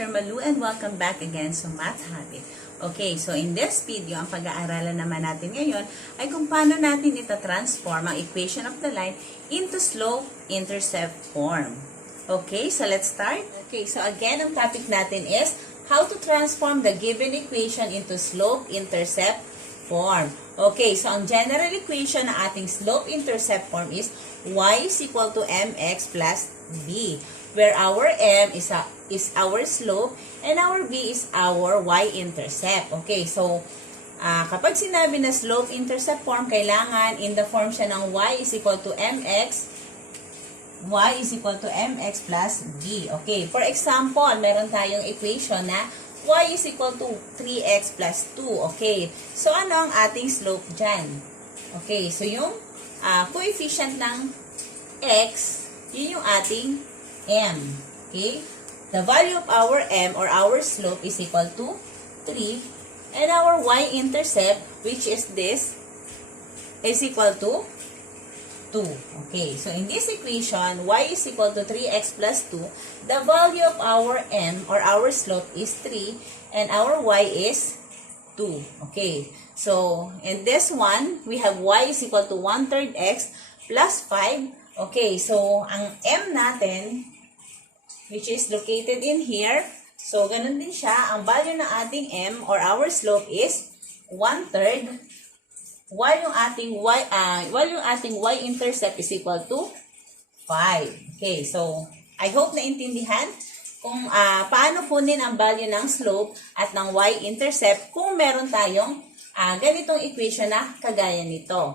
Teacher Malu and welcome back again sa Math Habit. Okay, so in this video, ang pag-aaralan naman natin ngayon ay kung paano natin ita-transform ang equation of the line into slope-intercept form. Okay, so let's start. Okay, so again, ang topic natin is how to transform the given equation into slope-intercept form. Okay, so ang general equation ng ating slope-intercept form is y is equal to mx plus b, where our m is our slope and our b is our y-intercept. Okay, so kapag sinabi na slope-intercept form, kailangan in the form siya ng y is equal to mx plus b. Okay, for example, meron tayong equation na y is equal to 3x plus 2. Okay, so ano ang ating slope dyan? Okay, so yung coefficient ng x, yun yung ating m. Okay, the value of our m or our slope is equal to 3 and our y-intercept, which is this, is equal to 2. Okay, so in this equation, y is equal to 3x plus 2. The value of our m or our slope is 3 and our y is 2. Okay, so in this one, we have y is equal to 1/3 x plus 5. Okay, so ang m natin, which is located in here, so ganun din siya. Ang value ng ating m or our slope is 1/3. While yung ating y-intercept is equal to 5. Okay, so I hope na intindihan kung paano kunin ang value ng slope at ng y-intercept kung meron tayong ganitong equation na kagaya nito.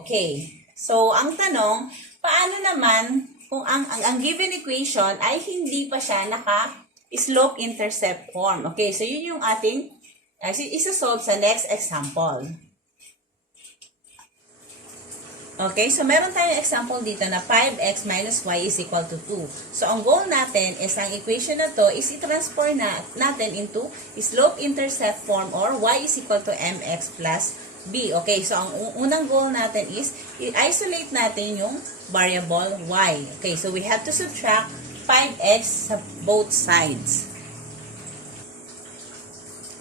Okay, so ang tanong, paano naman kung ang given equation ay hindi pa siya naka-slope-intercept form? Okay, so yun yung ating isa-solve sa next example. Okay, so meron tayong example dito na 5x minus y is equal to 2. So, ang goal natin is ang equation na to is i-transform natin into slope-intercept form or y is equal to mx plus b. Okay, so ang unang goal natin is i-isolate natin yung variable y. Okay, so we have to subtract 5x sa both sides.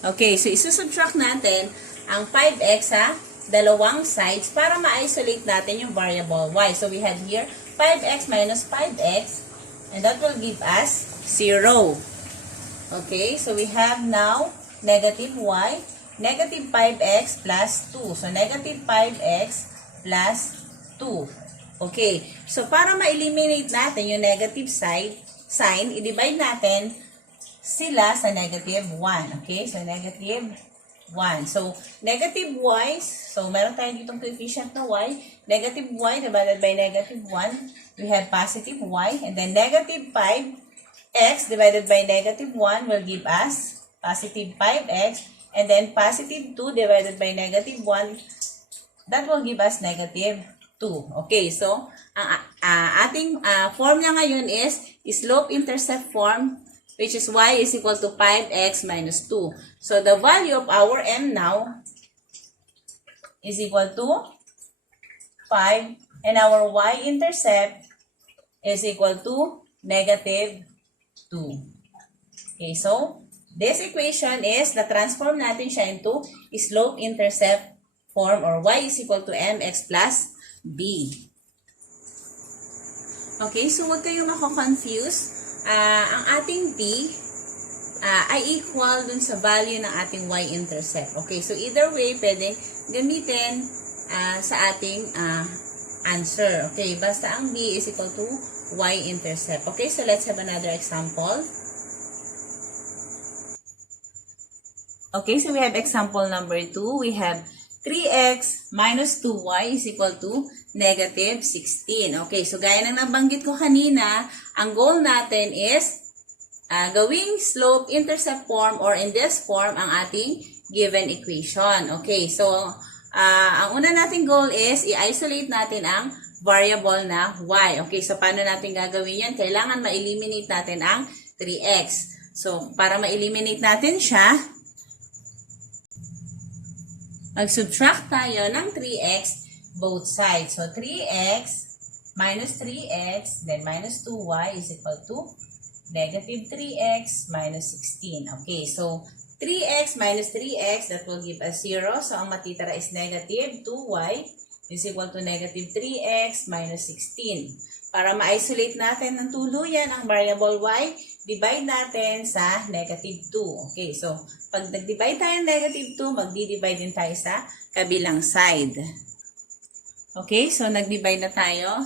Okay, so isusubtract natin ang 5x sa dalawang sides para ma-isolate natin yung variable y. So, we have here 5x minus 5x and that will give us 0. Okay, so we have now negative y, negative 5x plus 2. So, negative 5x plus 2. Okay, so para ma-eliminate natin yung negative sign, i-divide natin sila sa negative 1. Okay, so negative 1. So, negative y, so meron tayo ditong coefficient na y, negative y divided by negative 1, we have positive y, and then negative 5x divided by negative 1 will give us positive 5x, and then positive 2 divided by negative 1, that will give us negative 2. Okay, so, ang ating formula ngayon is slope-intercept form, which is y is equal to 5x minus 2. So, the value of our m now is equal to 5 and our y-intercept is equal to negative 2. Okay, so, this equation is na-transform natin siya into slope-intercept form or y is equal to mx plus b. Okay, so huwag kayong mako-confuse. Ang ating b ay equal dun sa value ng ating y-intercept. Okay, so either way, pwedeng gamitin sa ating answer. Okay, basta ang b is equal to y-intercept. Okay, so let's have another example. Okay, so we have example number 2. We have 3x minus 2y is equal to negative 16. Okay, so gaya ng nabanggit ko kanina, ang goal natin is gawing slope-intercept form or in this form ang ating given equation. Okay, so ang una nating goal is i-isolate natin ang variable na y. Okay, so paano natin gagawin yan? Kailangan ma-eliminate natin ang 3x. So, para ma-eliminate natin siya, mag-subtract tayo ng 3x both sides. So, 3x minus 3x, then minus 2y is equal to negative 3x minus 16. Okay, so 3x minus 3x, that will give us 0. So, ang matitira is negative 2y is equal to negative 3x minus 16. Para ma-isolate natin ng tuluyan ang variable y, divide natin sa negative 2. Okay, so, pag nag-divide tayo ng negative 2, magdi-divide din tayo sa kabilang side. Okay, so nag-divide na tayo.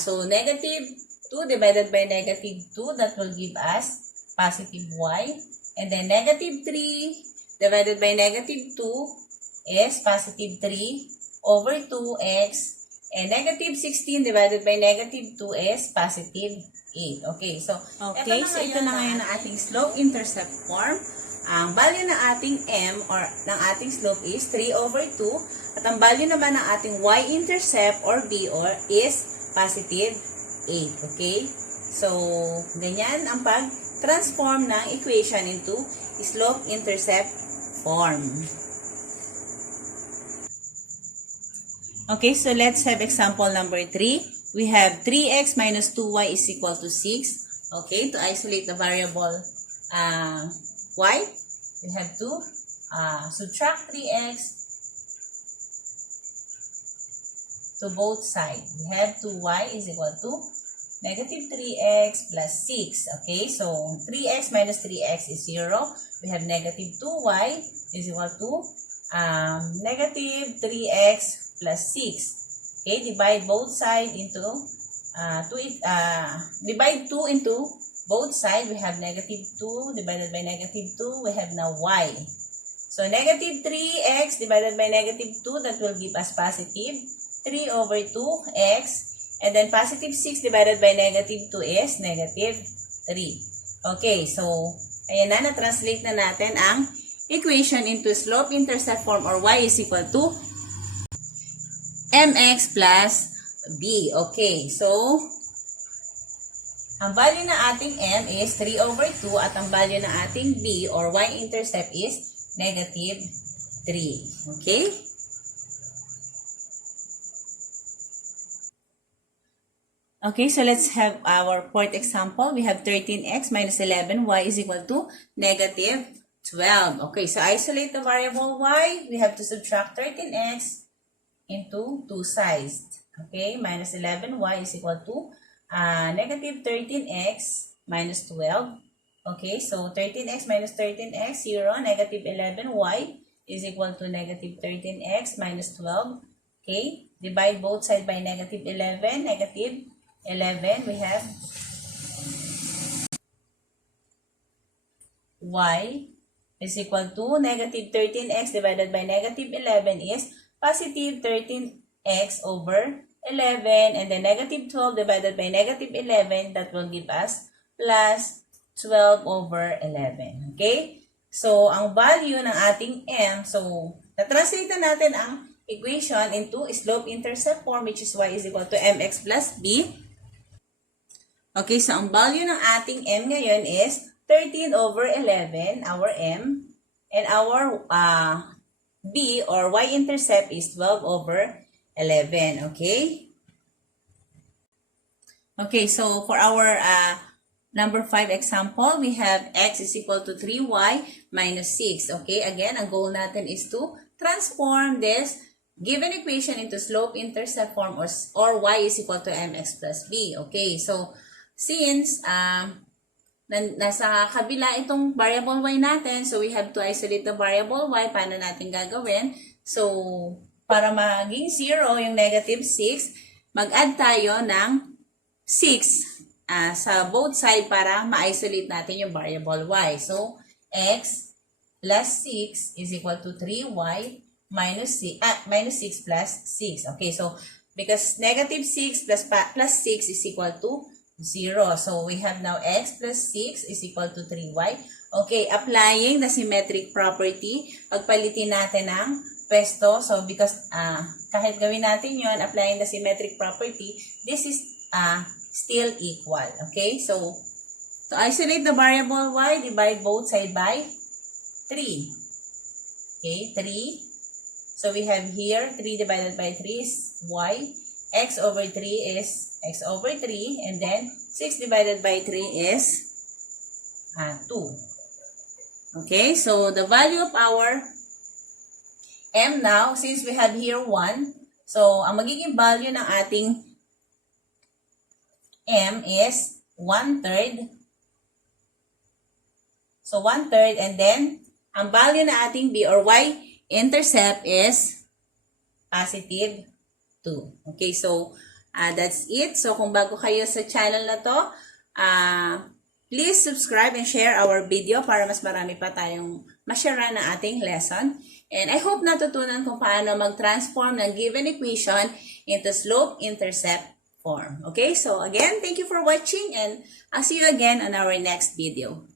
So, negative 2 divided by negative 2, that will give us positive y. And then, negative 3 divided by negative 2 is positive 3 over 2x. And negative 16 divided by negative 2 is positive 8. Okay, so ito na ngayon ang ating slope intercept form. Ang value ng ating m or ng ating slope is 3 over 2. At ang value naman ng ating y-intercept or b or is positive 8. Okay? So, ganyan ang pag-transform ng equation into slope intercept form. Okay, so let's have example number 3. We have 3x minus 2y is equal to 6. Okay, to isolate the variable y, we have to subtract 3x to both sides. We have 2y is equal to negative 3x plus 6. Okay, so 3x minus 3x is 0. We have negative 2y is equal to negative 3x plus 6. Okay, divide both sides into divide 2 into both sides. We have negative 2 divided by negative 2. We have now y. So, negative 3x divided by negative 2, that will give us positive 3 over 2x. And then, positive 6 divided by negative 2 is negative 3. Okay, so, ayan na, na-translate na natin ang equation into slope-intercept form or y is equal to mx plus b. Okay, so, ang value ng ating m is 3 over 2 at ang value ng ating b or y-intercept is negative 3. Okay? Okay, so let's have our fourth example. We have 13x minus 11y is equal to negative 12. Okay, so isolate the variable y. We have to subtract 13x into two sides. Okay, minus 11y is equal to negative 13x minus 12. Okay, so 13x minus 13x, 0. Negative 11y is equal to negative 13x minus 12. Okay, divide both sides by negative 11. Negative 11, we have y is equal to negative 13x divided by negative 11 is positive 13x over 11, and then negative 12 divided by negative 11, that will give us plus 12 over 11. Okay? So, ang value ng ating m, so, na-translate na natin ang equation into slope-intercept form, which is y is equal to mx plus b. Okay, so ang value ng ating m ngayon is 13 over 11, our m, and our b or y-intercept is 12 over 11. Okay? Okay, so for our number 5 example, we have x is equal to 3y minus 6. Okay, again, ang goal natin is to transform this given equation into slope-intercept form or y is equal to mx plus b. Okay, so since nasa kabila itong variable y natin, so we have to isolate the variable y. Paano natin gagawin? So, para maging 0 yung negative 6, mag-add tayo ng 6 sa both side para ma-isolate natin yung variable y. So, x plus 6 is equal to 3y minus 6 plus 6. Okay, so, because negative 6 plus 6 is equal to 0. So, we have now x plus 6 is equal to 3y. Okay, applying the symmetric property, pagpalitin natin ng pwesto. So, because kahit gawin natin yon, applying the symmetric property, this is still equal. Okay, so, to isolate the variable y, divide both sides by 3. Okay, 3. So, we have here, 3 divided by 3 is y. X over 3 is x over 3, and then 6 divided by 3 is 2. Okay, so the value of our m now, since we have here 1, so ang magiging value ng ating m is 1/3. So 1/3, and then ang value ng ating b or y-intercept is positive 2. Okay, so that's it. So kung bago kayo sa channel na to, please subscribe and share our video para mas marami pa tayong ma-share na ating lesson. And I hope natutunan kung paano mag-transform ng given equation into slope intercept form. Okay, so again, thank you for watching, and I'll see you again on our next video.